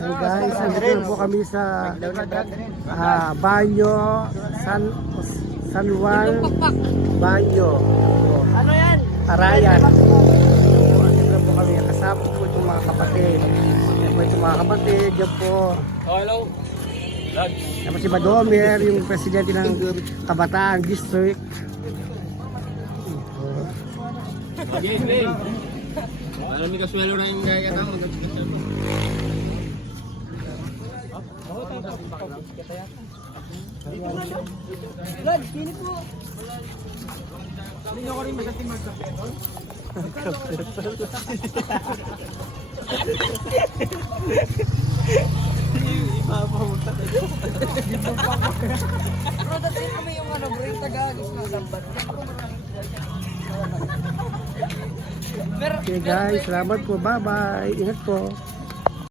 So guys, andito po kami sa Banyo, San Juan, Banyo. Ano yan? Arayan. Andito po kami, kasama po itong mga kapatid. Yan po itong mga kapatid, yan po. Hello. Tapos si Badomer, yung presidente ng Kabataan District. Okay. Ano ni Kasuelo na yung gaya ka mo? Lord, sino po? Hindi ko rin masating magkapito. Ipapamuta ka dyan. Bro, dati kami yung ano, bro, yung taga-agis na sambat. Okay guys, salamat po. Bye-bye. Ingat po.